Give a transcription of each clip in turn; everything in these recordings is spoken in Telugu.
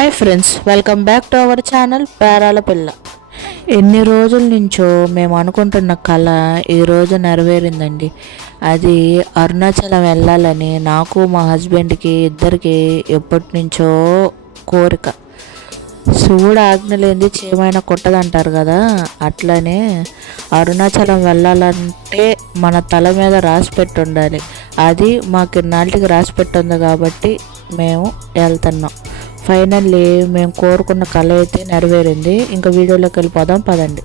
Hi friends, welcome back to our channel Perala పిల్ల. ఎన్ని రోజుల నుంచో మేము అనుకుంటున్న కళ ఈరోజు నెరవేరిందండి. అది అరుణాచలం వెళ్ళాలని నాకు మా హస్బెండ్కి ఇద్దరికి ఎప్పటి నుంచో కోరిక. శివుడు ఆజ్ఞ లేనిది చేయమైనా కొట్టదంటారు కదా, అట్లనే అరుణాచలం వెళ్ళాలంటే మన తల మీద రాసి పెట్టి ఉండాలి. అది మాకు ఇన్నాళ్ళకి రాసి పెట్టుంది కాబట్టి మేము వెళ్తున్నాం. ఫైనల్లీ మేము కోరుకున్న కళ అయితే నెరవేరింది. ఇంకా వీడియోలోకి వెళ్ళిపోదాం పదండి.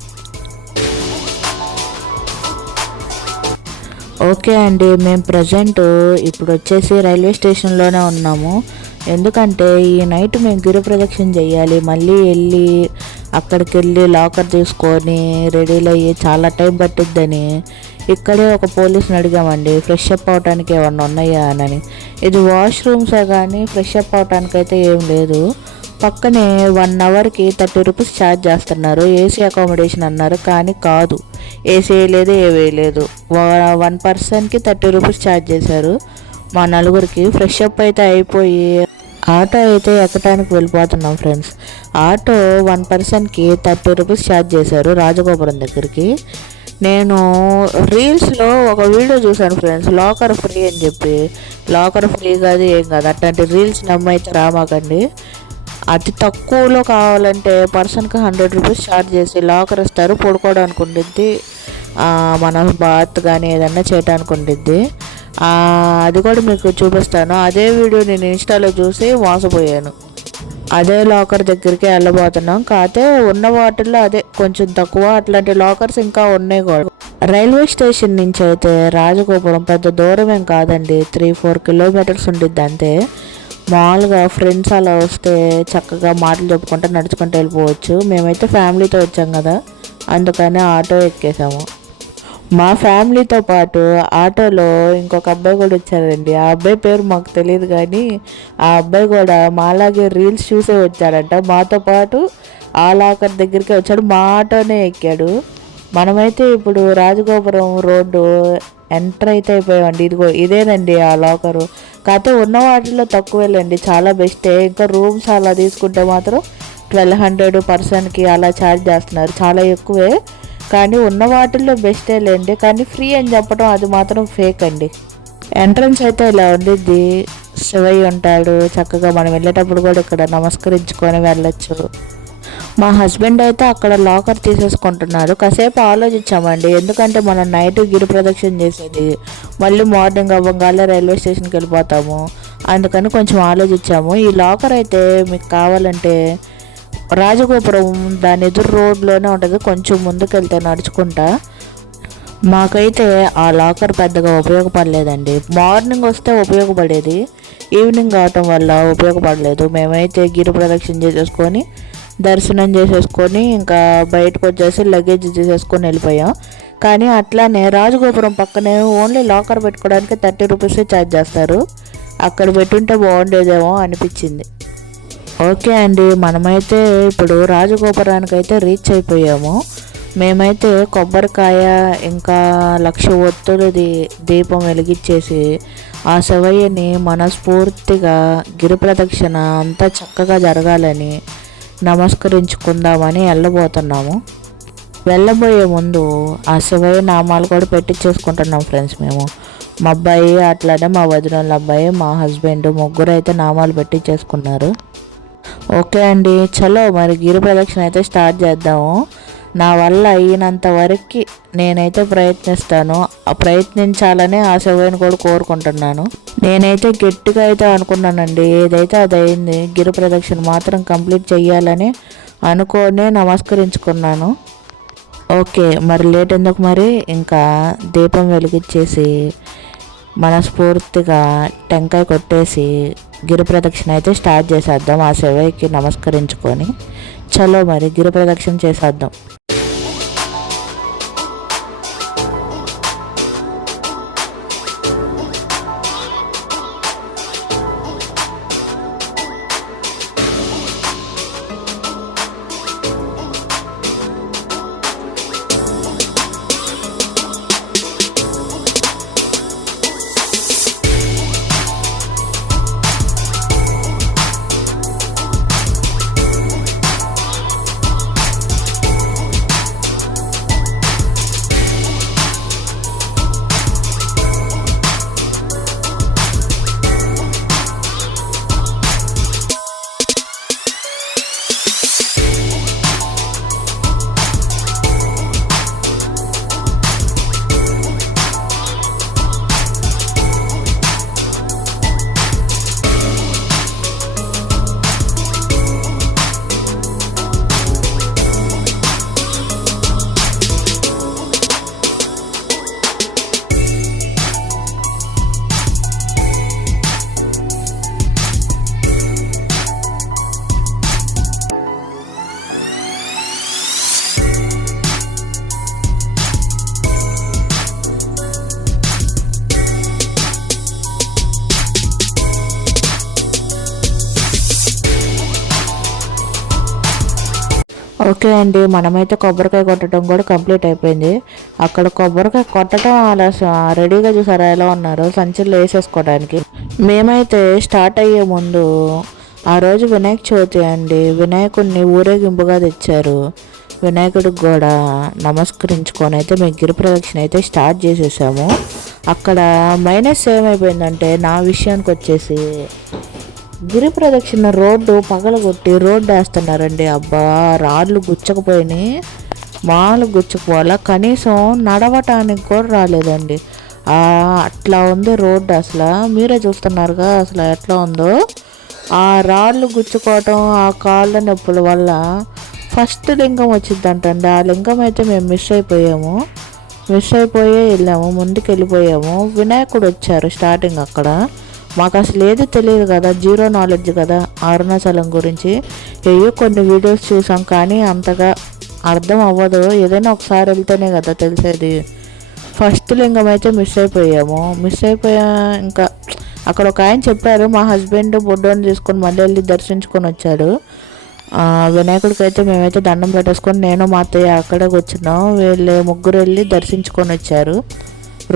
ఓకే అండి, మేము ప్రజెంట్ ఇప్పుడు వచ్చేసి రైల్వే స్టేషన్లోనే ఉన్నాము. ఎందుకంటే ఈ నైట్ మేము గిరి ప్రదక్షిణ చేయాలి. మళ్ళీ వెళ్ళి అక్కడికి వెళ్ళి లాకర్ తీసుకొని రెడీలు అయ్యి చాలా టైం పట్టిద్దని ఇక్కడే ఒక పోలీస్ని అడిగామండి, ఫ్రెష్ అప్ అవడానికి ఏమన్నా ఉన్నాయా అని. ఇది వాష్రూమ్సే కానీ ఫ్రెష్ అప్ అవడానికి అయితే ఏం లేదు. పక్కనే 1 అవర్కి 30 రూపీస్ ఛార్జ్ చేస్తున్నారు. ఏసీ అకామిడేషన్ అన్నారు, కానీ కాదు, ఏసీ లేదు, ఏవీ లేదు. 1 పర్సన్కి 30 రూపీస్ ఛార్జ్ చేశారు. మా నలుగురికి ఫ్రెష్ అప్ అయితే అయిపోయి ఆటో అయితే ఎక్కడానికి వెళ్ళిపోతున్నాం ఫ్రెండ్స్. ఆటో 1 పర్సన్కి 30 రూపీస్ ఛార్జ్ చేశారు రాజగోపురం దగ్గరికి. నేను రీల్స్లో ఒక వీడియో చూశాను ఫ్రెండ్స్, లాకర్ ఫ్రీ అని చెప్పి. లాకర్ ఫ్రీ కాదు, ఏం కాదు, అట్లాంటి రీల్స్ నమ్మైతే రామాకండి. అతి తక్కువలో కావాలంటే పర్సన్కి 100 రూపీస్ ఛార్జ్ చేసి లాకర్ ఇస్తారు. పడుకోవడానికి ఉండిద్ది, మన బాత్ కానీ ఏదన్నా చేయడానికి ఉండిద్ది. అది కూడా మీకు చూపిస్తాను. అదే వీడియో నేను ఇన్స్టాలో చూసి మోసపోయాను. అదే లాకర్ దగ్గరికి వెళ్ళబోతున్నాం. కాకపోతే ఉన్న వాటిల్లో అదే కొంచెం తక్కువ. అట్లాంటి లాకర్స్ ఇంకా ఉన్నాయి కూడా. రైల్వే స్టేషన్ నుంచి అయితే రాజగోపురం పెద్ద దూరం ఏం కాదండి, 3-4 కిలోమీటర్స్ ఉండిద్ది అంతే. మామూలుగా ఫ్రెండ్స్ అలా వస్తే చక్కగా మాటలు చెప్పుకుంటూ నడుచుకుంటూ వెళ్ళిపోవచ్చు. మేమైతే ఫ్యామిలీతో వచ్చాం కదా, అందుకని ఆటో ఎక్కేసాము. మా ఫ్యామిలీతో పాటు ఆటోలో ఇంకొక అబ్బాయి కూడా వచ్చాడండి. ఆ అబ్బాయి పేరు మాకు తెలియదు, కానీ ఆ అబ్బాయి కూడా మాలాగే రీల్స్ చూసే వచ్చాడంట. మాతో పాటు ఆ లాకర్ దగ్గరికి వచ్చాడు, మా ఆటోనే ఎక్కాడు. మనమైతే ఇప్పుడు రాజగోపురం రోడ్డు ఎంటర్ అయితే అయిపోయామండి. ఇదేనండి ఆ లాకరు. కాకపోతే ఉన్న వాటిలో తక్కువేలండి, చాలా బెస్టే. ఇంకా రూమ్స్ అలా తీసుకుంటే మాత్రం 1200 పర్సన్కి అలా ఛార్జ్ చేస్తున్నారు, చాలా ఎక్కువే. కానీ ఉన్న వాటిల్లో బెస్టే లేండి, కానీ ఫ్రీ అని చెప్పడం అది మాత్రం ఫేక్ అండి. ఎంట్రన్స్ అయితే ఇలా ఉండిద్ది, శివయ్య ఉంటాడు. చక్కగా మనం వెళ్ళేటప్పుడు కూడా ఇక్కడ నమస్కరించుకొని వెళ్ళొచ్చు. మా హస్బెండ్ అయితే అక్కడ లాకర్ తీసేసుకుంటున్నారు. కాసేపు ఆలోచించామండి, ఎందుకంటే మనం నైట్ గిరి ప్రదక్షిణ చేసేది, మళ్ళీ మార్నింగ్ అవ్వగానే రైల్వే స్టేషన్కి వెళ్ళిపోతాము. అందుకని కొంచెం ఆలోచించాము. ఈ లాకర్ అయితే మీకు కావాలంటే రాజగోపురం దాని ఎదురు రోడ్లోనే ఉంటుంది, కొంచెం ముందుకెళ్తే నడుచుకుంటా. మాకైతే ఆ లాకర్ పెద్దగా ఉపయోగపడలేదండి. మార్నింగ్ వస్తే ఉపయోగపడేది, ఈవినింగ్ కావటం వల్ల ఉపయోగపడలేదు. మేమైతే గిరి ప్రదక్షిణ చేసేసుకొని దర్శనం చేసేసుకొని ఇంకా బయటకు వచ్చేసి లగేజ్ చేసేసుకొని వెళ్ళిపోయాం. కానీ అట్లానే రాజగోపురం పక్కనే ఓన్లీ లాకర్ పెట్టుకోవడానికి 30 రూపీస్ ఛార్జ్ చేస్తారు. అక్కడ పెట్టుంటే బాగుండేదేమో అనిపించింది. ఓకే అండి, మనమైతే ఇప్పుడు రాజగోపురానికి అయితే రీచ్ అయిపోయాము. మేమైతే కొబ్బరికాయ ఇంకా 1,00,000 ఒత్తులది దీపం వెలిగించేసి ఆ శివయ్యని మనస్ఫూర్తిగా గిరి ప్రదక్షిణ అంతా చక్కగా జరగాలని నమస్కరించుకుందామని వెళ్ళబోతున్నాము. వెళ్ళబోయే ముందు ఆ శివయ్య నామాలు కూడా పెట్టించేసుకుంటున్నాం ఫ్రెండ్స్. మేము మా అబ్బాయి, అట్లానే మా వదినోళ్ళ అబ్బాయి, మా హస్బెండ్, ముగ్గురు అయితే నామాలు పెట్టించేసుకున్నారు. ఓకే అండి, చలో మరి గిరి ప్రదక్షిణ అయితే స్టార్ట్ చేద్దాము. నా వల్ల అయినంత వరకు నేనైతే ప్రయత్నిస్తాను. ప్రయత్నించాలని ఆ శివయ్యని కూడా కోరుకుంటున్నాను. నేనైతే గట్టిగా అయితే అనుకున్నానండి, ఏదైతే అది అయింది. గిరి ప్రదక్షిణ మాత్రం కంప్లీట్ చెయ్యాలని అనుకొని నమస్కరించుకున్నాను. ఓకే, మరి లేట్ ఎందుకు, మరి ఇంకా దీపం వెలిగించేసి మనస్ఫూర్తిగా టెంకాయ కొట్టేసి గిరి ప్రదక్షిణ అయితే స్టార్ట్ చేసేద్దాం. ఆ శివయ్యకి నమస్కరించుకొని చలో మరి గిరి ప్రదక్షిణ చేసేద్దాం. ఓకే అండి, మనమైతే కొబ్బరికాయ కొట్టడం కూడా కంప్లీట్ అయిపోయింది. అక్కడ కొబ్బరికాయ కొట్టడం అలా రెడీగా చూసారా ఎలా ఉన్నారు సంచుల్లో వేసేసుకోవడానికి. మేమైతే స్టార్ట్ అయ్యే ముందు ఆ రోజు వినాయక చవితి అండి, వినాయకుడిని ఊరేగింపుగా తెచ్చారు. వినాయకుడికి కూడా నమస్కరించుకొని అయితే మేము గిరి ప్రదక్షిణ అయితే స్టార్ట్ చేసేసాము. అక్కడ మైనస్ ఏమైపోయిందంటే నా విషయానికి వచ్చేసి గిరి ప్రదక్షిణ రోడ్డు పగలగొట్టి రోడ్డు వేస్తున్నారండి. అబ్బా, రాళ్ళు గుచ్చకపోయినాయి, మాలు గుచ్చకపోవాలా, కనీసం నడవటానికి కూడా రాలేదండి. అట్లా ఉంది రోడ్డు. అసలు మీరే చూస్తున్నారుగా అసలు ఎట్లా ఉందో. ఆ రాళ్ళు గుచ్చుకోవటం, ఆ కాళ్ళ నొప్పుల వల్ల ఫస్ట్ లింగం వచ్చిందంటండి. ఆ లింగం అయితే మేము మిస్ అయిపోయి వెళ్ళాము, ముందుకు వెళ్ళిపోయాము. వినాయకుడు వచ్చారు స్టార్టింగ్. అక్కడ మాకు అసలు ఏది తెలియదు కదా, జీరో నాలెడ్జ్ కదా అరుణాచలం గురించి. ఏయో కొన్ని వీడియోస్ చూసాం కానీ అంతగా అర్థం అవ్వదు. ఏదైనా ఒకసారి వెళ్తేనే కదా తెలిసేది. ఫస్ట్ లింగం అయితే మిస్ అయిపోయా. ఇంకా అక్కడ ఒక ఆయన చెప్పారు, మా హస్బెండ్ బొడ్డోని తీసుకొని మళ్ళీ వెళ్ళి దర్శించుకొని వచ్చాడు. వినాయకుడికి అయితే మేమైతే దండం పెట్టేసుకొని నేను మా అత్తయ్య అక్కడే కూర్చున్నాం. వీళ్ళు ముగ్గురు వెళ్ళి దర్శించుకొని వచ్చారు.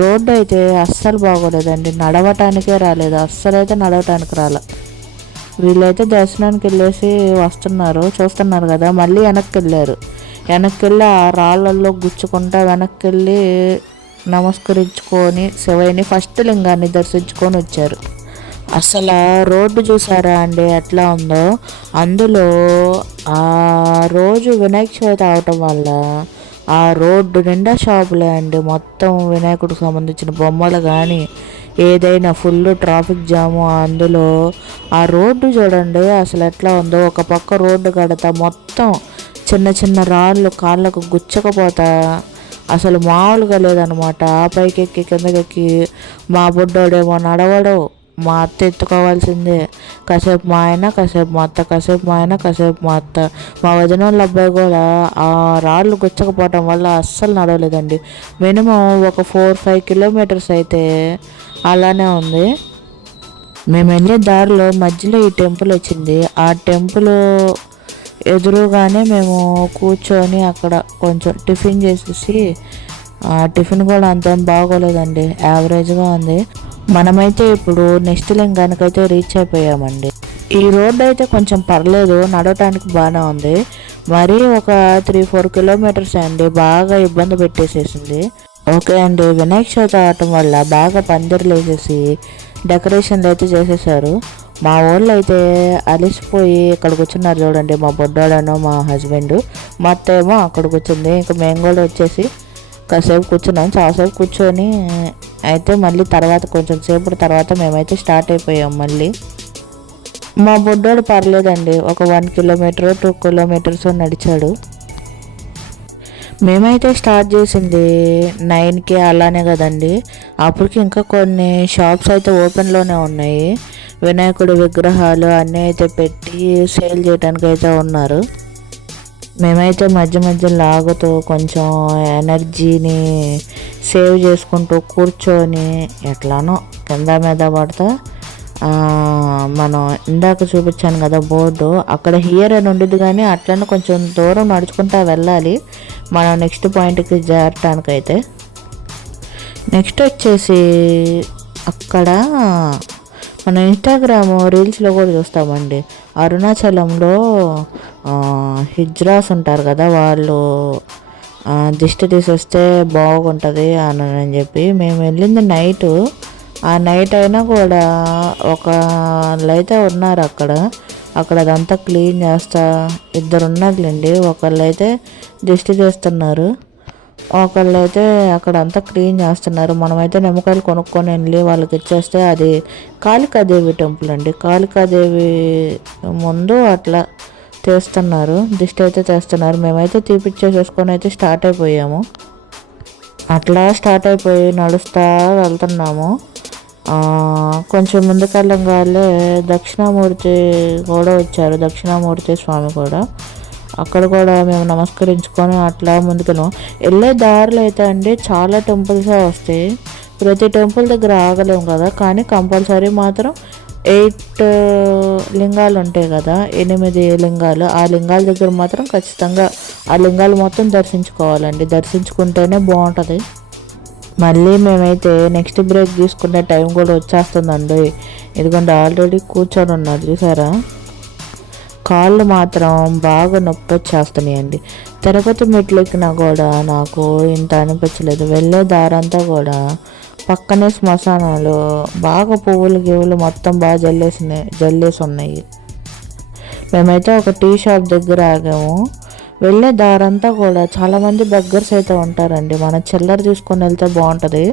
రోడ్డు అయితే అస్సలు బాగోలేదండి, నడవటానికే రాలేదు. అస్సలైతే నడవటానికి రాలే. వీళ్ళైతే దర్శనానికి వెళ్ళేసి వస్తున్నారు, చూస్తున్నారు కదా. మళ్ళీ వెనక్కి వెళ్ళి ఆ రాళ్ళల్లో గుచ్చుకుంటా వెనక్కి వెళ్ళి నమస్కరించుకొని శివయ్యని ఫస్ట్ లింగాన్ని దర్శించుకొని వచ్చారు. అసలు రోడ్డు చూసారా అండి ఎట్లా ఉందో. అందులో ఆ రోజు వినాయక చవితి అవటం వల్ల ఆ రోడ్డు నిండా షాపులే అండి. మొత్తం వినాయకుడికి సంబంధించిన బొమ్మలు కానీ ఏదైనా ఫుల్ ట్రాఫిక్ జాము. అందులో ఆ రోడ్డు చూడండి అసలు ఎట్లా ఉందో. ఒక పక్క రోడ్డు కడతా మొత్తం చిన్న చిన్న రాళ్ళు కాళ్ళకు గుచ్చకపోతా అసలు మామూలుగా లేదనమాట. ఆ పైకి ఎక్కి కిందకెక్కి మా బుడ్డోడేమో నడవడు, మా అత్త ఎత్తుకోవాల్సిందే. కాసేపు మా ఆయన, కాసేపు మా అత్త, కాసేపు మా ఆయన, కాసేపు మా అత్త. మా వదిన వాళ్ళ అబ్బాయి కూడా ఆ రాళ్ళు గుచ్చకపోవటం వల్ల అస్సలు నడవలేదండి. మినిమం ఒక 4-5 కిలోమీటర్స్ అయితే అలానే ఉంది. మేము వెళ్ళే దారిలో మధ్యలో ఈ టెంపుల్ వచ్చింది. ఆ టెంపుల్ ఎదురుగానే మేము కూర్చొని అక్కడ కొంచెం టిఫిన్ చేసేసి, ఆ టిఫిన్ కూడా అంతేం బాగోలేదండి, యావరేజ్గా ఉంది. మనమైతే ఇప్పుడు నెక్స్ట్ లింగానికైతే రీచ్ అయిపోయామండి. ఈ రోడ్డు అయితే కొంచెం పర్లేదు, నడవటానికి బాగానే ఉంది. మరీ ఒక 3-4 కిలోమీటర్స్ అండి, బాగా ఇబ్బంది పెట్టేసేసింది. ఓకే అండి, వినాయక చవితి అవటం వల్ల బాగా పందిర్లు వేసేసి డెకరేషన్లు అయితే చేసేసారు. మా వాళ్ళు అయితే అలిసిపోయి ఇక్కడ కూర్చున్నారు చూడండి. మా బొడ్డోడను మా హస్బెండ్, మా అత్త ఏమో అక్కడ కూర్చుంది. ఇంకా మేము కూడా వచ్చేసి కాసేపు కూర్చున్నాం. చాలాసేపు కూర్చొని అయితే మళ్ళీ తర్వాత కొంచెం సేపటి తర్వాత మేమైతే స్టార్ట్ అయిపోయాం మళ్ళీ. మా బొడ్డోడు పర్లేదండి, ఒక 1 కిలోమీటర్ 2 కిలోమీటర్స్ నడిచాడు. మేమైతే స్టార్ట్ చేసింది 9కి అలానే కదండి. అప్పటికి ఇంకా కొన్ని షాప్స్ అయితే ఓపెన్లోనే ఉన్నాయి. వినాయకుడి విగ్రహాలు అన్నీ అయితే పెట్టి సేల్ చేయడానికి అయితే ఉన్నారు. మేమైతే మధ్య లాగుతూ కొంచెం ఎనర్జీని సేవ్ చేసుకుంటూ కూర్చొని ఎట్లానో కింద మీద పడతా మనం ఇందాక చూపించాను కదా బోర్డు, అక్కడ హియర్ అని ఉండేది కానీ అట్లనే కొంచెం దూరం నడుచుకుంటా వెళ్ళాలి మనం నెక్స్ట్ పాయింట్కి చేరటానికైతే. నెక్స్ట్ వచ్చేసి అక్కడ మనం ఇన్స్టాగ్రామ్ రీల్స్లో కూడా చూస్తామండి, అరుణాచలంలో హిజ్రాస్ ఉంటారు కదా, వాళ్ళు దిష్టి తీసేస్తే బాగుంటుంది అని చెప్పి మేము వెళ్ళింది నైటు. ఆ నైట్ అయినా కూడా ఒకళ్ళైతే ఉన్నారు అక్కడ అదంతా క్లీన్ చేస్తా. 2 ఉన్నారులేండి, ఒకళ్ళైతే దిష్టి తీస్తున్నారు, ఒకళ్ళైతే అక్కడ అంతా క్లీన్ చేస్తున్నారు. మనమైతే నిమ్మకాయలు కొనుక్కొని వెళ్ళి వాళ్ళకి ఇచ్చేస్తే అది కాళికాదేవి టెంపుల్ అండి. కాళికాదేవి ముందు అట్లా తీస్తున్నారు, దిష్టి అయితే తీస్తున్నారు. మేమైతే తీపిచ్చేసేసుకొని అయితే స్టార్ట్ అయిపోయాము. అట్లా స్టార్ట్ అయిపోయి నడుస్తూ వెళ్తున్నాము. కొంచెం ముందుకెళ్ళంగానే దక్షిణామూర్తి కూడా వచ్చారు, దక్షిణామూర్తి స్వామి కూడా. అక్కడ కూడా మేము నమస్కరించుకొని అట్లా ముందుకెళ్ళాము. వెళ్ళే దారిలో అయితే అండి చాలా టెంపుల్సే వస్తాయి. ప్రతి టెంపుల్ దగ్గర ఆగలేము కదా, కానీ కంపల్సరీ మాత్రం ఎయిట్ లింగాలు ఉంటాయి కదా, 8 లింగాలు. ఆ లింగాల దగ్గర మాత్రం ఖచ్చితంగా ఆ లింగాలు మొత్తం దర్శించుకోవాలండి, దర్శించుకుంటేనే బాగుంటుంది. మళ్ళీ మేమైతే నెక్స్ట్ బ్రేక్ తీసుకునే టైం కూడా వచ్చేస్తుందండి. ఎందుకంటే ఆల్రెడీ కూర్చొని ఉన్నారు చూసారా, కాళ్ళు మాత్రం బాగా నొప్పి వచ్చేస్తున్నాయండి. తిరుపతి మెట్లు ఎక్కినా కూడా నాకు ఇంత అనిపించలేదు. వెళ్ళే దారంతా కూడా పక్కనే శ్మశానాలు, బాగా పువ్వులు మొత్తం బాగా జల్లేసి ఉన్నాయి. మేమైతే ఒక టీ షాప్ దగ్గర ఆగాము. వెళ్ళే దారంతా కూడా చాలామంది బెగ్గర్స్ అయితే ఉంటారండి. మన చిల్లర తీసుకొని వెళ్తే బాగుంటుంది,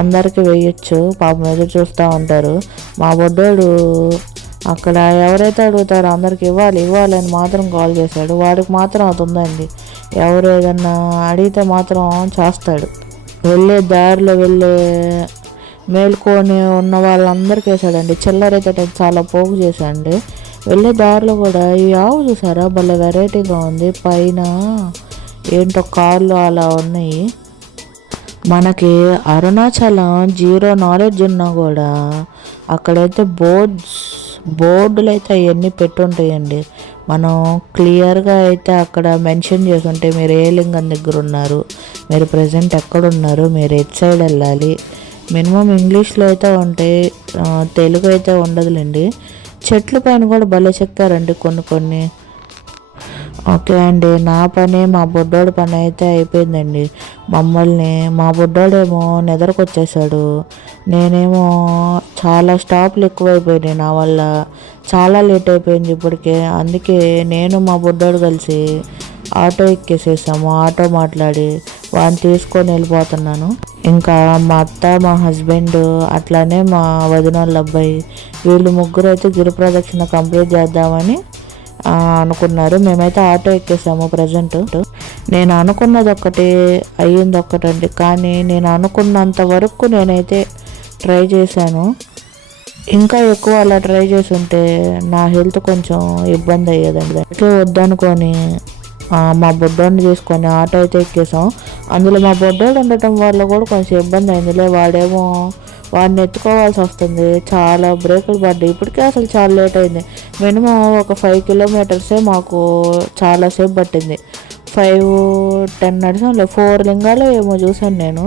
అందరికీ వేయచ్చు, పాపం ఎదురు చూస్తూ ఉంటారు. మా బొడ్డోడు అక్కడ ఎవరైతే అడుగుతారో అందరికి ఇవ్వాలి అని మాత్రం కాల్ చేశాడు. వాడికి మాత్రం అది ఉందండి, ఎవరు ఏదన్నా అడిగితే మాత్రం చేస్తాడు. వెళ్ళే దారిలో మేల్కొని ఉన్న వాళ్ళందరికీ వేసాడండి. చిల్లర అయితే చాలా పోగు చేశాడండి. వెళ్ళే దారిలో కూడా ఈ ఆవు చూసారా, భలే వెరైటీగా ఉంది. పైన ఏంటో కార్లు అలా ఉన్నాయి. మనకి అరుణాచలం జీరో నాలెడ్జ్ ఉన్నా కూడా అక్కడైతే బోర్డులు అయితే అవన్నీ పెట్టుంటాయండి. మనం క్లియర్గా అయితే అక్కడ మెన్షన్ చేసి ఉంటే మీరు ఏ లింగం దగ్గర ఉన్నారు, మీరు ప్రజెంట్ ఎక్కడున్నారు, మీరు ఎటు సైడ్ వెళ్ళాలి. మినిమం ఇంగ్లీష్లో అయితే ఉంటాయి, తెలుగు అయితే ఉండదులేండి. చెట్ల పైన కూడా భలే చెక్కారండి కొన్ని. ఓకే అండి, నా పని మా బుడ్డోడి పని అయితే అయిపోయిందండి. మా బుడ్డోడేమో నిద్రకొచ్చేసాడు, నేనేమో చాలా స్టాప్లు ఎక్కువైపోయినాయి నా వల్ల, చాలా లేట్ అయిపోయింది ఇప్పటికే. అందుకే నేను మా బుడ్డోడు కలిసి ఆటో ఎక్కేసేసాము. ఆటో మాట్లాడి వాడిని తీసుకొని వెళ్ళిపోతున్నాను. ఇంకా మా అత్త, మా హస్బెండ్, అట్లానే మా వదిన వాళ్ళ అబ్బాయి, వీళ్ళు ముగ్గురు అయితే గిరి ప్రదక్షిణ కంప్లీట్ చేద్దామని అనుకున్నారు. మేమైతే ఆటో ఎక్కేసాము. ప్రజెంట్ నేను అనుకున్నది ఒక్కటి అయ్యింది ఒక్కటండి, కానీ నేను అనుకున్నంత వరకు నేనైతే ట్రై చేశాను. ఇంకా ఎక్కువ అలా ట్రై చేసి ఉంటే నా హెల్త్ కొంచెం ఇబ్బంది అయ్యేదండి. అట్లా వద్దనుకొని మా బొడ్డోడిని తీసుకొని ఆటో అయితే ఎక్కేసాం. అందులో మా బొడ్డోడు ఉండటం వల్ల కూడా కొంచెం ఇబ్బంది అయిందిలే. వాడిని ఎత్తుకోవాల్సి వస్తుంది, చాలా బ్రేకులు పడ్డాయి. ఇప్పటికే అసలు చాలా లేట్ అయింది. మినిమం ఒక 5 కిలోమీటర్సే మాకు చాలాసేపు పట్టింది. 5-10 నడిచాంలే. 4 లింగాలు ఏమో చూసాను నేను.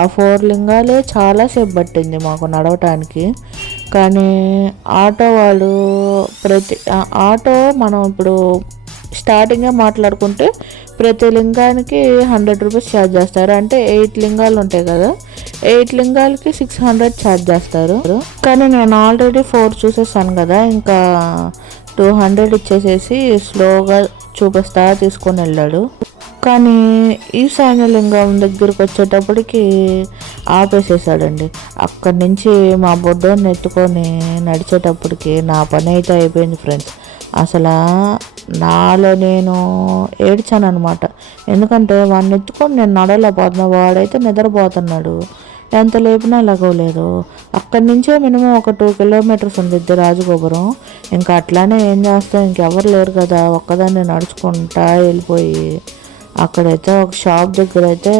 ఆ 4 లింగాలే చాలాసేపు పట్టింది మాకు నడవటానికి. కానీ ఆటో వాళ్ళు ఆటో మనం ఇప్పుడు స్టార్టింగే మాట్లాడుకుంటే ప్రతి లింగానికి 100 రూపీస్ ఛార్జ్ చేస్తారు. అంటే 8 లింగాలు ఉంటాయి కదా, 8 లింగాలకి 600 ఛార్జ్ చేస్తారు. కానీ నేను ఆల్రెడీ 4 చూసేసాను కదా, ఇంకా 200 ఇచ్చేసేసి స్లోగా చూపిస్తా తీసుకొని వెళ్ళాడు. కానీ ఈశాన్య లింగం దగ్గరికి వచ్చేటప్పటికి ఆపేసేసాడండి. అక్కడి నుంచి మా బొడ్డోని ఎత్తుకొని నడిచేటప్పటికి నా పని అయితే అయిపోయింది ఫ్రెండ్స్. అసలు నాలో నేను ఏడ్చాను అనమాట. ఎందుకంటే వాడిని ఎత్తుకొని నేను నడవలేకపోతున్నా, వాడైతే నిద్రపోతున్నాడు, ఎంత లేపినా లగవలేదు. అక్కడి నుంచే మినిమం ఒక 2 కిలోమీటర్స్ ఉండిద్ది రాజగోపురం. ఇంకా అట్లానే ఏం చేస్తాం, ఇంకెవరు లేరు కదా, ఒక్కదాన్ని నడుచుకుంటా వెళ్ళిపోయి అక్కడైతే ఒక షాప్ దగ్గర అయితే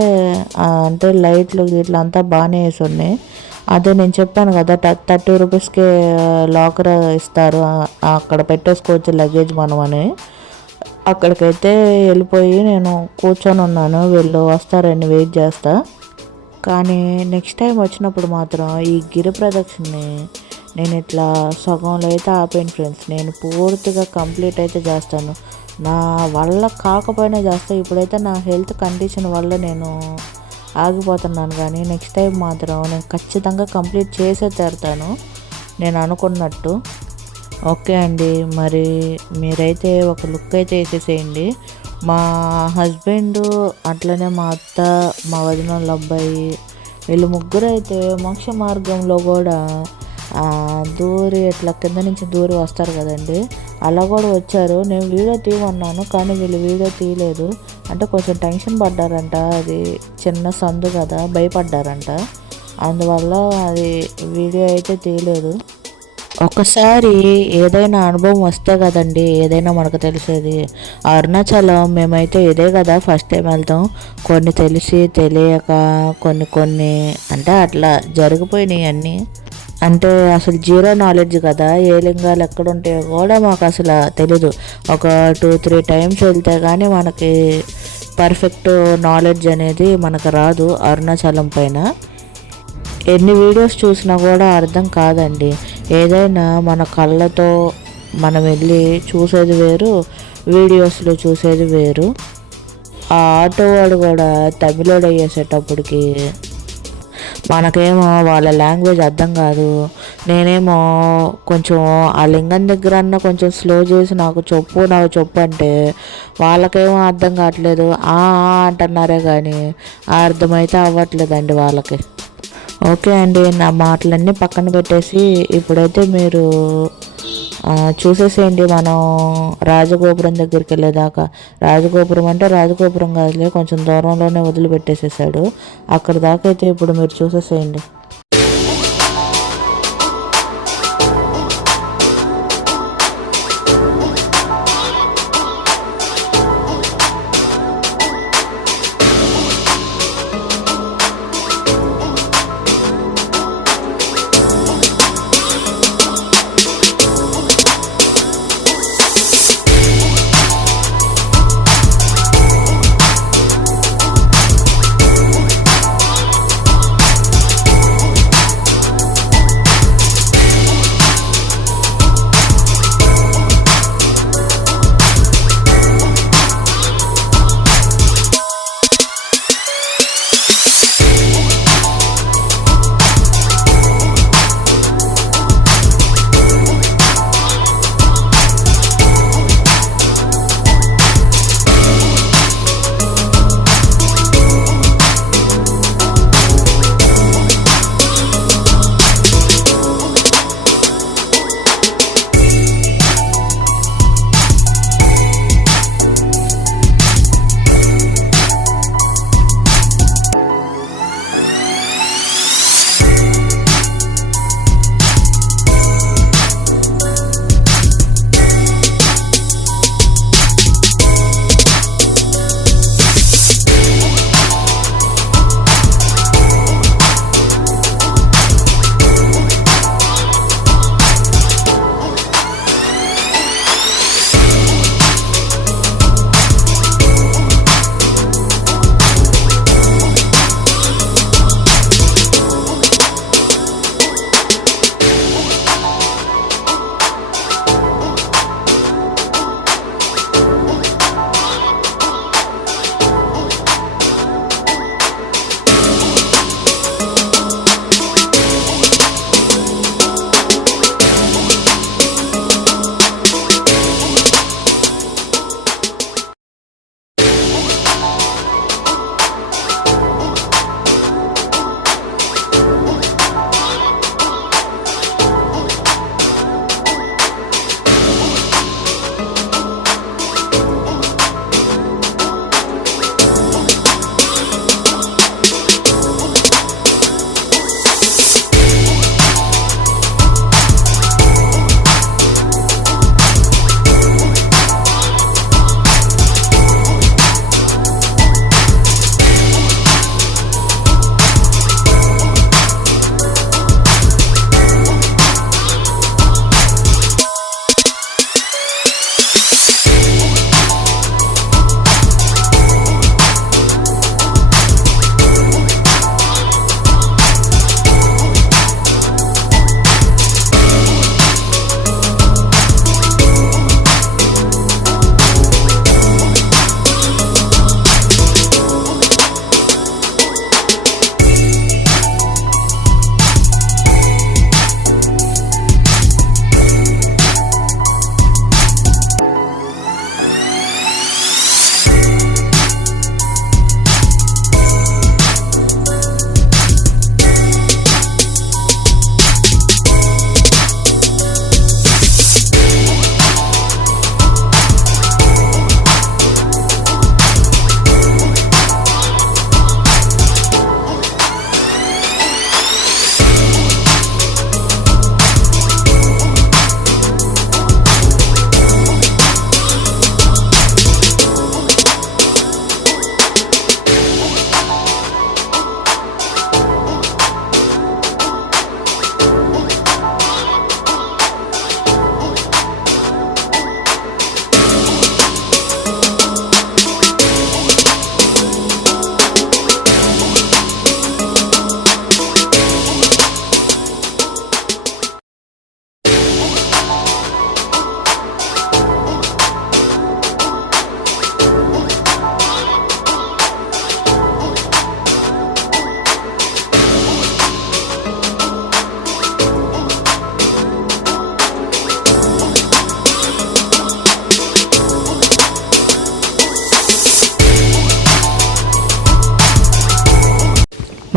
అంటే లైట్లు గిట్లు అంతా బాగానే వేసి ఉన్నాయి. అదే నేను చెప్పాను కదా 30 రూపీస్కే లాకర్ ఇస్తారు, అక్కడ పెట్టేసుకోవచ్చు లగేజ్ మనం అని. అక్కడికైతే వెళ్ళిపోయి నేను కూర్చొని ఉన్నాను, వీళ్ళు వస్తారని వెయిట్ చేస్తా. కానీ నెక్స్ట్ టైం వచ్చినప్పుడు మాత్రం ఈ గిరి ప్రదక్షిణని నేను ఇట్లా సగంలో అయితే ఆపాను ఫ్రెండ్స్. నేను పూర్తిగా కంప్లీట్ అయితే చేస్తాను, నా వల్ల కాకపోయినా చేస్తా. ఇప్పుడైతే నా హెల్త్ కండిషన్ వల్ల నేను ఆగిపోతున్నాను, కానీ నెక్స్ట్ టైం మాత్రం నేను ఖచ్చితంగా కంప్లీట్ చేసే తీరుతాను నేను అనుకున్నట్టు. ఓకే అండి, మరి మీరైతే ఒక లుక్ అయితే వేసేసేయండి. మా హస్బెండ్ అట్లనే మా అత్త, మా వదిన వాళ్ళ అబ్బాయి, వీళ్ళు ముగ్గురు అయితే మోక్ష మార్గంలో కూడా దూరి ఇట్లా కింద నుంచి దూరి వస్తారు కదండి, అలా కూడా వచ్చారు. నేను వీడియో తీయమన్నాను కానీ వీళ్ళు వీడియో తీయలేదు. అంటే కొంచెం టెన్షన్ పడ్డారంట, అది చిన్న సందు కదా, భయపడ్డారంట, అందువల్ల అది వీడియో అయితే తీయలేదు. ఒకసారి ఏదైనా అనుభవం వస్తే కదండి ఏదైనా మనకు తెలిసేది. అరుణాచలం మేమైతే ఇదే కదా ఫస్ట్ టైం వెళ్తాం. కొన్ని తెలిసి తెలియక కొన్ని అంటే అట్లా జరిగిపోయినాయి అన్నీ. అంటే అసలు జీరో నాలెడ్జ్ కదా, ఏ లింగాలు ఎక్కడ ఉంటాయో కూడా మాకు అసలు తెలీదు. ఒక 2-3 టైమ్స్ వెళ్తే కానీ మనకి పర్ఫెక్ట్ నాలెడ్జ్ అనేది మనకు రాదు అరుణాచలం పైన. ఎన్ని వీడియోస్ చూసినా కూడా అర్థం కాదండి. ఏదైనా మన కళ్ళతో మనం వెళ్ళి చూసేది వేరు, వీడియోస్లో చూసేది వేరు. ఆ ఆటో వాడు కూడా తమిళోడు అయ్యేసేటప్పటికి మనకేమో వాళ్ళ లాంగ్వేజ్ అర్థం కాదు. నేనేమో కొంచెం ఆ లింగం దగ్గర అన్న కొంచెం స్లో చేసి నాకు చెప్పు అంటే వాళ్ళకేమో అర్థం కావట్లేదు, అంటున్నారే కానీ అర్థమైతే అవ్వట్లేదండి వాళ్ళకి. ఓకే అండి, నా మాటలన్నీ పక్కన పెట్టేసి ఇప్పుడైతే మీరు చూసేసేయండి మనం రాజగోపురం దగ్గరికి వెళ్ళేదాకా. రాజగోపురం అంటే రాజగోపురం కాదులే, కొంచెం దూరంలోనే వదిలిపెట్టేసేసాడు. అక్కడ దాకా అయితే ఇప్పుడు మీరు చూసేసేయండి.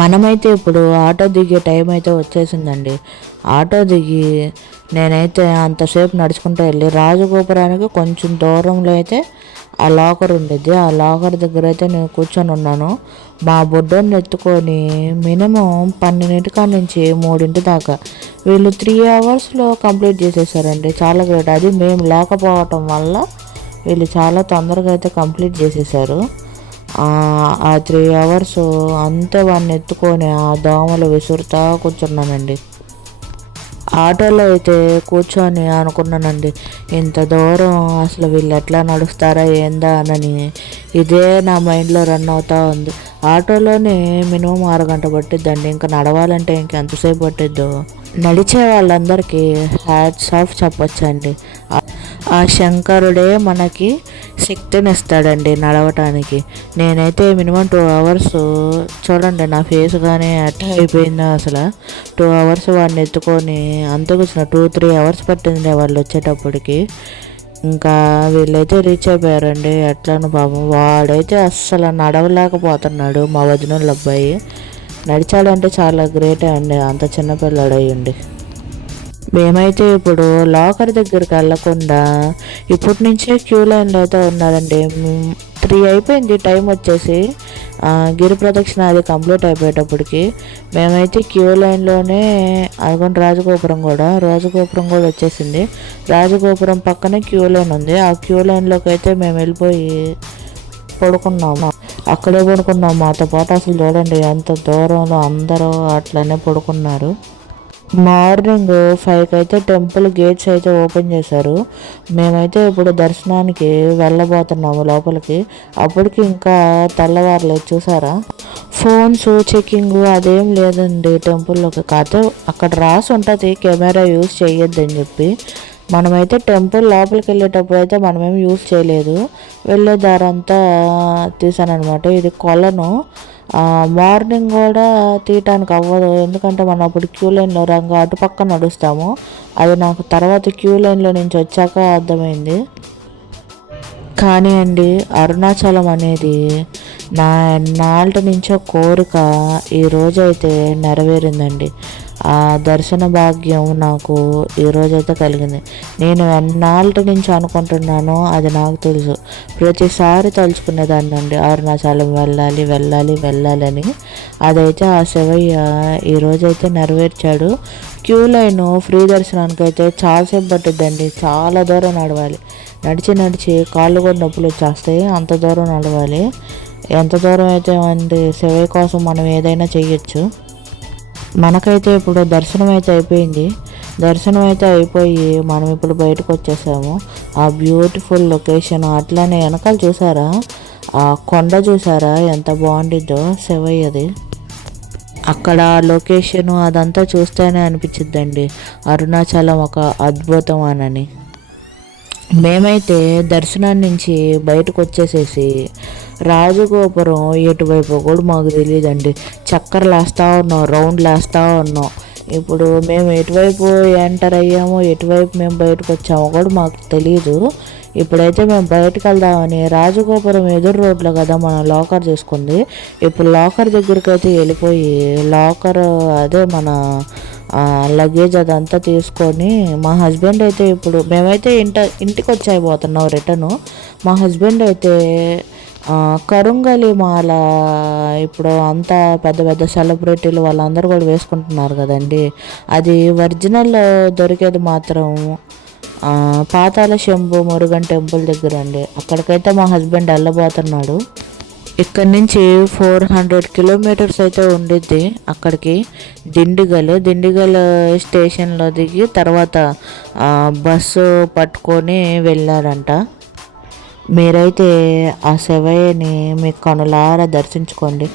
మనమైతే ఇప్పుడు ఆటో దిగే టైం అయితే వచ్చేసిందండి. ఆటో దిగి నేనైతే అంతసేపు నడుచుకుంటూ వెళ్ళి రాజగోపురానికి కొంచెం దూరంలో అయితే ఆ లాకర్ ఉండేది. ఆ లాకర్ దగ్గర అయితే నేను కూర్చొని ఉన్నాను. మా బొడ్డోని ఎత్తుకొని మినిమం 12 నుంచి 3 దాకా వీళ్ళు 3 అవర్స్లో కంప్లీట్ చేసేసారండి. చాలా గ్రేట్. అది మేము లేకపోవటం వల్ల వీళ్ళు చాలా తొందరగా అయితే కంప్లీట్ చేసేసారు. ఆ 3 అవర్స్ అంతే వాడిని ఎత్తుకొని ఆ దోమలు విసురుతా కూర్చున్నానండి. ఆటోలో అయితే కూర్చొని అనుకున్నానండి, ఇంత దూరం అసలు వీళ్ళు ఎట్లా నడుస్తారా ఏందా అని ఇదే నా మైండ్లో రన్ అవుతూ ఉంది. ఆటోలోనే మినిమం 6 గంట పట్టిద్దండి. ఇంకా నడవాలంటే ఇంకెంతసేపు పట్టిద్దో. నడిచే వాళ్ళందరికీ హ్యాట్స్ ఆఫ్ చెప్పొచ్చండి. ఆ శంకరుడే మనకి శక్తిని ఇస్తాడండి నడవటానికి. నేనైతే మినిమం 2 అవర్స్ చూడండి నా ఫేస్ కానీ అట్లా అయిపోయిందో అసలు. 2 అవర్స్ వాడిని ఎత్తుకొని అంతకొచ్చిన 2-3 అవర్స్ పట్టింది వాళ్ళు వచ్చేటప్పటికి. ఇంకా వీళ్ళైతే రీచ్ అయిపోయారండి. ఎట్లాను పాపం వాడైతే అస్సలు నడవలేకపోతున్నాడు. మా వదినోళ్ళ అబ్బాయి నడిచాడంటే చాలా గ్రేటే అండి, అంత చిన్నపిల్లాడు అయ్యండి. మేమైతే ఇప్పుడు లాకర్ దగ్గరికి వెళ్ళకుండా ఇప్పటి నుంచే క్యూ లైన్లో అయితే ఉన్నారండి. 3 అయిపోయింది టైం వచ్చేసి. గిరి ప్రదక్షిణ అది కంప్లీట్ అయిపోయేటప్పటికి మేమైతే క్యూ లైన్లోనే అనుకుని రాజగోపురం కూడా వచ్చేసింది. రాజగోపురం పక్కనే క్యూ లైన్ ఉంది. ఆ క్యూ లైన్లోకి అయితే మేము వెళ్ళిపోయి పడుకున్నాము. అక్కడే పడుకున్నాము మాతో పాటు. అసలు చూడండి ఎంత దూరంలో అందరూ అట్లనే పడుకున్నారు. మార్నింగ్ 5కి అయితే టెంపుల్ గేట్స్ అయితే ఓపెన్ చేశారు. మేమైతే ఇప్పుడు దర్శనానికి వెళ్ళబోతున్నాము లోపలికి. అప్పటికి ఇంకా తెల్లవారులేదు చూసారా. ఫోన్స్ చెకింగ్ అదేం లేదండి టెంపుల్లోకి. కాకపోతే అక్కడ రాసి ఉంటుంది కెమెరా యూజ్ చేయొద్దని చెప్పి. మనమైతే టెంపుల్ లోపలికి వెళ్ళేటప్పుడు అయితే మనమేం యూజ్ చేయలేదు. వెళ్ళే దారంతా తీసాను అనమాట. ఇది కొలను. మార్నింగ్ కూడా తీయటానికి అవ్వదు, ఎందుకంటే మనం అప్పుడు క్యూ లైన్లో అటుపక్క నడుస్తాము. అది నాకు తర్వాత క్యూ లైన్లో నుంచి వచ్చాక అర్థమైంది. కానీ అండి అరుణాచలం అనేది నా ఎన్నాళ్ళ నుంచో కోరిక ఈరోజైతే నెరవేరిందండి. ఆ దర్శన భాగ్యం నాకు ఈరోజైతే కలిగింది. నేను ఎన్నాళ్ళ నుంచి అనుకుంటున్నానో అది నాకు తెలుసు. ప్రతిసారి తలుచుకునేదాన్ని అండి అరుణాచలం వెళ్ళాలి అని. అదైతే ఆ శివయ్య ఈరోజైతే నెరవేర్చాడు. క్యూ లైన్ ఫ్రీ దర్శనానికి అయితే చాలాసేపు పట్టుద్దండి. చాలా దూరం నడవాలి. నడిచి కాళ్ళు కూడా నొప్పులు వచ్చేస్తాయి. అంత దూరం నడవాలి. ఎంత దూరం అయితే అండి శివయ్య కోసం మనం ఏదైనా చెయ్యొచ్చు. మనకైతే ఇప్పుడు దర్శనం అయితే అయిపోయింది. దర్శనం అయితే అయిపోయి మనం ఇప్పుడు బయటకు వచ్చేసాము. ఆ బ్యూటిఫుల్ లొకేషన్ అట్లానే వెనకాల చూసారా, ఆ కొండ చూసారా ఎంత బాగుండిద్దో శివయ్యది. అక్కడ లొకేషన్ అదంతా చూస్తేనే అనిపించిద్దండి అరుణాచలం ఒక అద్భుతం అని. మేమైతే దర్శనం నుంచి బయటకు వచ్చేసేసి రాజగోపురం ఎటువైపు కూడా మాకు తెలియదండి. చక్కర్లు వేస్తూ ఉన్నాం, రౌండ్లు వేస్తూ ఉన్నాం. ఇప్పుడు మేము ఎటువైపు ఎంటర్ అయ్యామో ఎటువైపు మేము బయటకు వచ్చామో కూడా మాకు తెలియదు. ఇప్పుడైతే మేము బయటకు వెళ్దామని రాజగోపురం ఎదురు రోడ్లో కదా మనం లాకర్ చేసుకుంది. ఇప్పుడు లాకర్ దగ్గరికి అయితే వెళ్ళిపోయి లాకర్ అదే మన లగేజ్ అదంతా తీసుకొని మా హస్బెండ్ అయితే ఇప్పుడు మేమైతే ఇంటికి వచ్చాయిపోతున్నాం రిటర్ను. మా హస్బెండ్ అయితే కరుంగలి మాల ఇప్పుడు అంతా పెద్ద పెద్ద సెలబ్రిటీలు వాళ్ళందరూ కూడా వేసుకుంటున్నారు కదండి. అది ఒరిజినల్ దొరికేది మాత్రం పాతాళ శంభు మురుగన్ టెంపుల్ దగ్గర అండి. అక్కడికైతే మా హస్బెండ్ వెళ్ళబోతున్నాడు. ఇక్కడ నుంచి 400 కిలోమీటర్స్ అయితే ఉండిద్ది అక్కడికి. దిండిగల్ స్టేషన్లో దిగి తర్వాత బస్సు పట్టుకొని వెళ్ళారంట. మీరైతే ఆ శివయ్యని మీ కనులారా దర్శించుకోండి.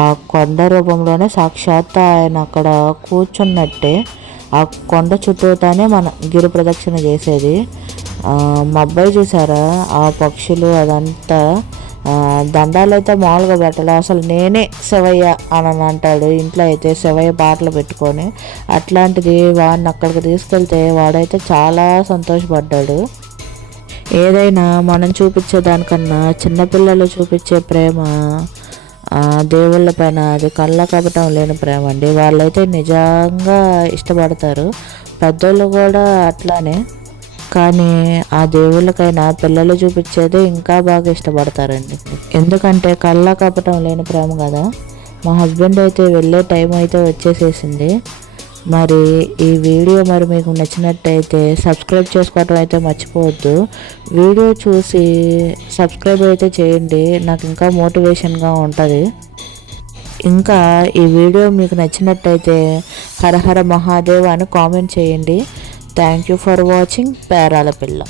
ఆ కొండ రూపంలోనే సాక్షాత్ ఆయన అక్కడ కూర్చున్నట్టే. ఆ కొండ చుట్టూతానే మన గిరి ప్రదక్షిణ చేసేది. మా అబ్బాయి చూసారా ఆ పక్షులు అదంతా. దండాలు అయితే మామూలుగా పెట్టాలి. అసలు నేనే శివయ్య అని అంటాడు ఇంట్లో అయితే శివయ్య పాటలు పెట్టుకొని. అట్లాంటిది వాడిని అక్కడికి తీసుకెళ్తే వాడైతే చాలా సంతోషపడ్డాడు. ఏదైనా మనం చూపించే దానికన్నా చిన్నపిల్లలు చూపించే ప్రేమ దేవుళ్ళ పైన అది కళ్ళ కపటం లేని ప్రేమ అండి. వాళ్ళైతే నిజంగా ఇష్టపడతారు, పెద్దోళ్ళు కూడా అట్లానే. కానీ ఆ దేవుళ్ళకైనా పిల్లలు చూపించేది ఇంకా బాగా ఇష్టపడతారండి, ఎందుకంటే కళ్ళ కపటం లేని ప్రేమ కదా. మా హస్బెండ్ అయితే వెళ్ళే టైం అయితే వచ్చేసేసింది. మరి ఈ వీడియో మరి మీకు నచ్చినట్టయితే సబ్స్క్రైబ్ చేసుకోవటం అయితే మర్చిపోవద్దు. వీడియో చూసి సబ్స్క్రైబ్ అయితే చేయండి, నాకు ఇంకా మోటివేషన్గా ఉంటుంది. ఇంకా ఈ వీడియో మీకు నచ్చినట్టయితే హర హర మహాదేవ్ అని కామెంట్ చేయండి. Thank you for watching Perala పిల్ల.